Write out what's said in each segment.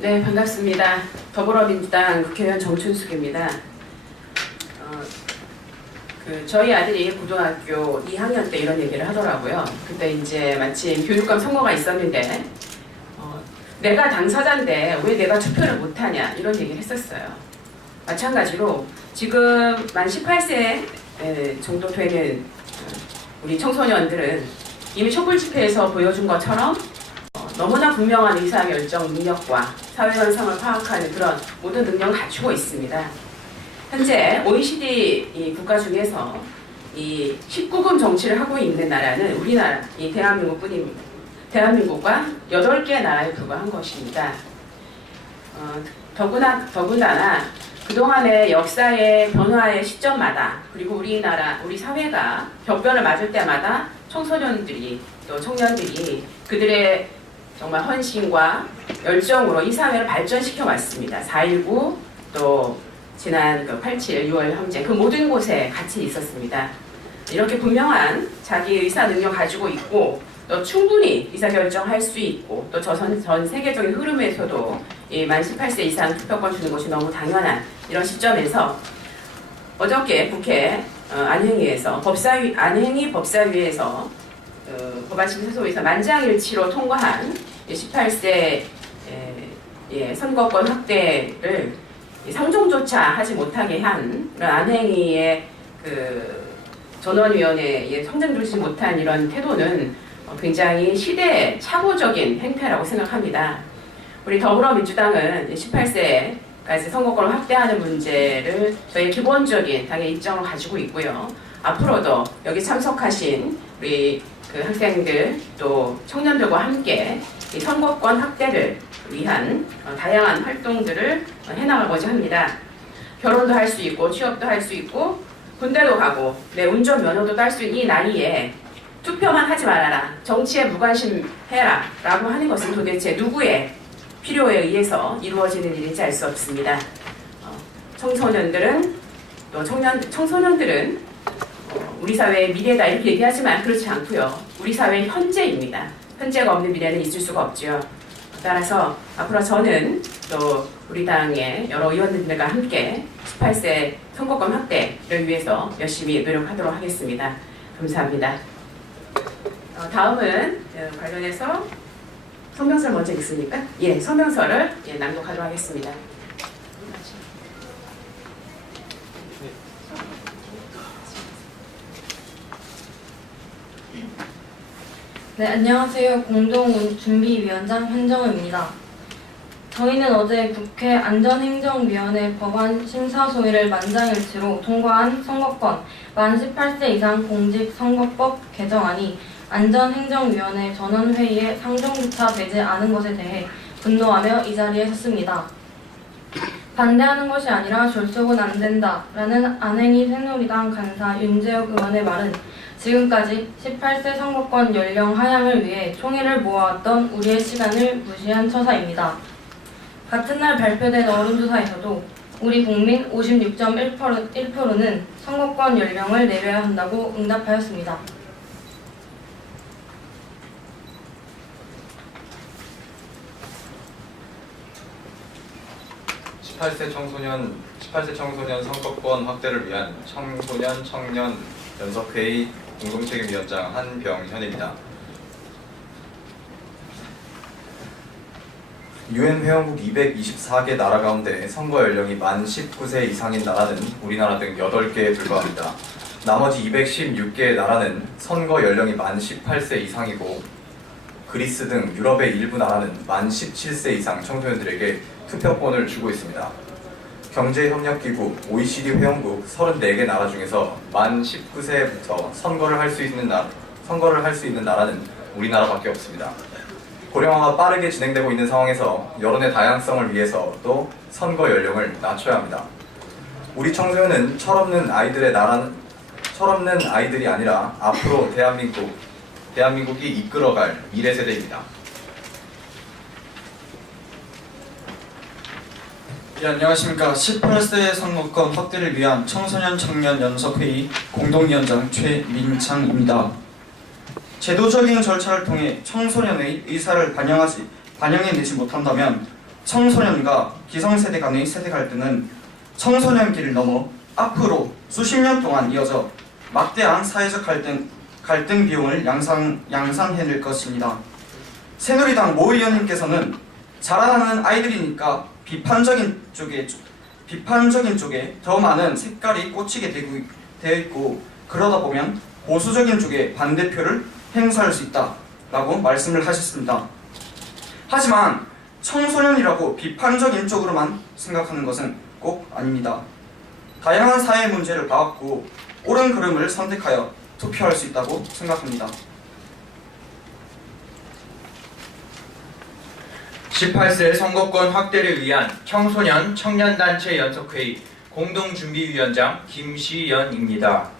네, 반갑습니다. 더불어민주당 국회의원 정춘숙입니다. 저희 아들이 고등학교 2학년 때 이런 얘기를 하더라고요. 그때 이제 마침 교육감 선거가 있었는데 내가 당사자인데 왜 내가 투표를 못하냐 이런 얘기를 했었어요. 마찬가지로 지금 만 18세 정도 되는 우리 청소년들은 이미 촛불 집회에서 보여준 것처럼 너무나 분명한 의사결정 능력과 사회 현상을 파악하는 그런 모든 능력을 갖추고 있습니다. 현재 OECD 국가 중에서 이 19금 정치를 하고 있는 나라는 우리나라, 이 대한민국뿐입니다. 대한민국과 8개 나라에 불과한 것입니다. 더군다나 그동안의 역사의 변화의 시점마다 그리고 우리나라, 우리 사회가 격변을 맞을 때마다 청소년들이 또 청년들이 그들의 정말 헌신과 열정으로 이 사회를 발전시켜 왔습니다. 4.19 또 지난 87 6월 항쟁 그 모든 곳에 같이 있었습니다. 이렇게 분명한 자기 의사 능력 가지고 있고 또 충분히 의사결정할 수 있고 또 전 세계적인 흐름에서도 만 18세 이상 투표권 주는 것이 너무 당연한 이런 시점에서 어저께 국회 안행위에서 안행위 법사위에서 법안심사소위에서 만장일치로 통과한 18세 선거권 확대를 상정조차 하지 못하게 한 그런 안행위의 전원위원회에 성장되지 못한 이런 태도는 굉장히 시대 착오적인 행태라고 생각합니다. 우리 더불어민주당은 18세까지 선거권을 확대하는 문제를 저희 기본적인 당의 입장을 가지고 있고요. 앞으로도 여기 참석하신 우리 학생들 또 청년들과 함께 이 선거권 확대를 위한 다양한 활동들을 해나가고자 합니다. 결혼도 할 수 있고 취업도 할 수 있고 군대도 가고 운전면허도 딸 수 있는 이 나이에 투표만 하지 말아라. 정치에 무관심해라. 라고 하는 것은 도대체 누구의 필요에 의해서 이루어지는 일인지 알 수 없습니다. 청소년들은 우리 사회의 미래다 이렇게 얘기하지만 그렇지 않고요. 우리 사회의 현재입니다. 현재가 없는 미래는 있을 수가 없죠. 따라서 앞으로 저는 또 우리 당의 여러 의원님들과 함께 18세 선거권 확대를 위해서 열심히 노력하도록 하겠습니다. 감사합니다. 다음은 관련해서 성명서를 먼저 읽습니까? 예, 성명서를 낭독하도록 하겠습니다. 네, 안녕하세요. 공동준비위원장 현정우입니다. 저희는 어제 국회 안전행정위원회 법안 심사소위를 만장일치로 통과한 선거권 만 18세 이상 공직선거법 개정안이 안전행정위원회 전원회의에 상정조차 되지 않은 것에 대해 분노하며 이 자리에 섰습니다. 반대하는 것이 아니라 졸속은 안 된다 라는 안행위 새누리당 간사 윤재욱 의원의 말은 지금까지 18세 선거권 연령 하향을 위해 총의를 모아왔던 우리의 시간을 무시한 처사입니다. 같은 날 발표된 여론조사에서도 우리 국민 56.1%는 선거권 연령을 내려야 한다고 응답하였습니다. (18세) 청소년 선거권 확대를 위한 청소년 청년 연석회의 공동책임위원장 한병현입니다. UN 회원국 224개 나라 가운데 선거 연령이 만 19세 이상인 나라는 우리나라 등 8개에 불과합니다. 나머지 216개의 나라는 선거 연령이 만 18세 이상이고 그리스 등 유럽의 일부 나라는 만 17세 이상 청소년들에게 투표권을 주고 있습니다. 경제협력기구 OECD 회원국 34개 나라 중에서 만 19세부터 선거를 할 수 있는 나라는 우리나라밖에 없습니다. 고령화가 빠르게 진행되고 있는 상황에서 여론의 다양성을 위해서도 선거 연령을 낮춰야 합니다. 우리 청소년은 철없는 아이들이 아니라 앞으로 대한민국이 이끌어갈 미래 세대입니다. 네, 안녕하십니까. 18세 선거권 확대를 위한 청소년 청년 연석회의 공동위원장 최민창입니다. 제도적인 절차를 통해 청소년의 의사를 반영해내지 못한다면 청소년과 기성세대 간의 세대 갈등은 청소년기를 넘어 앞으로 수십 년 동안 이어져 막대한 사회적 갈등 비용을 양산해낼 것입니다. 새누리당 모 의원님께서는 자라나는 아이들이니까 비판적인 쪽에 더 많은 색깔이 꽂히게 되어 있고 그러다 보면 보수적인 쪽에 반대표를 행사할 수 있다라고 말씀을 하셨습니다. 하지만 청소년이라고 비판적인 쪽으로만 생각하는 것은 꼭 아닙니다. 다양한 사회 문제를 봐왔고 옳은 그름을 선택하여 투표할 수 있다고 생각합니다. 18세 선거권 확대를 위한 청소년 청년단체 연석회의 공동준비위원장 김시연입니다.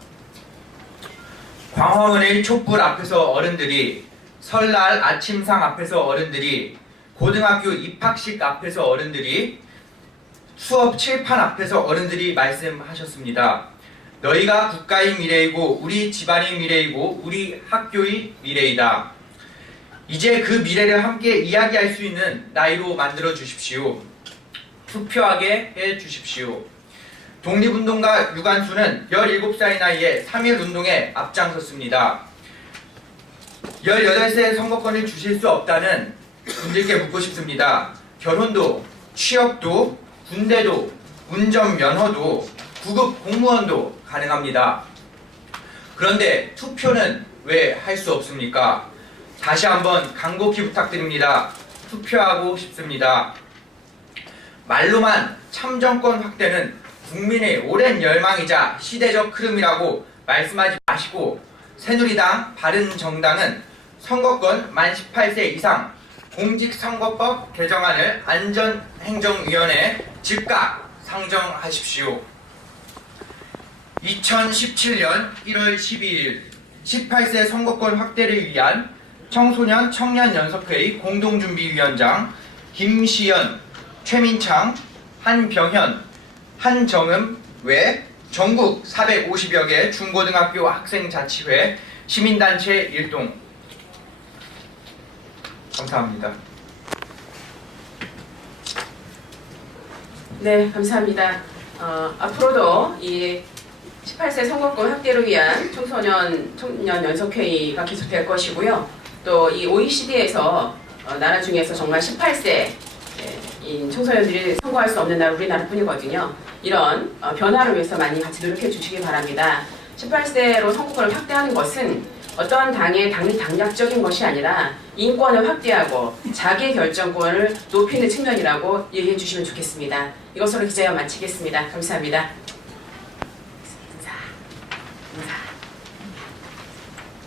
광화문의 촛불 앞에서 어른들이, 설날 아침상 앞에서 어른들이, 고등학교 입학식 앞에서 어른들이, 수업 칠판 앞에서 어른들이 말씀하셨습니다. 너희가 국가의 미래이고 우리 집안의 미래이고 우리 학교의 미래이다. 이제 그 미래를 함께 이야기할 수 있는 나이로 만들어 주십시오. 투표하게 해 주십시오. 독립운동가 유관수는 17살 나이에 3.1운동에 앞장섰습니다. 18세 선거권을 주실 수 없다는 분들께 묻고 싶습니다. 결혼도, 취업도, 군대도, 운전면허도, 구급 공무원도 가능합니다. 그런데 투표는 왜 할 수 없습니까? 다시 한번 간곡히 부탁드립니다. 투표하고 싶습니다. 말로만 참정권 확대는 국민의 오랜 열망이자 시대적 흐름이라고 말씀하지 마시고 새누리당, 바른정당은 선거권 만 18세 이상 공직선거법 개정안을 안전행정위원회에 즉각 상정하십시오. 2017년 1월 12일 18세 선거권 확대를 위한 청소년 청년연석회의 공동준비위원장 김시연, 최민창, 한병현, 한정음 외 전국 450여 개 중고등학교 학생자치회 시민단체 일동. 감사합니다. 네, 감사합니다. 앞으로도 이 18세 선거권 확대를 위한 청소년 청년 연석회의가 계속될 것이고요. 또 이 OECD에서 나라 중에서 정말 18세인 청소년들이 선거할 수 없는 나라 우리나라뿐이거든요. 이런 변화를 위해서 많이 같이 노력해 주시기 바랍니다. 18세로 선거권을 확대하는 것은 어떤 당의 당략적인 것이 아니라 인권을 확대하고 자기 결정권을 높이는 측면이라고 이해해 주시면 좋겠습니다. 이것으로 기자회견 마치겠습니다. 감사합니다.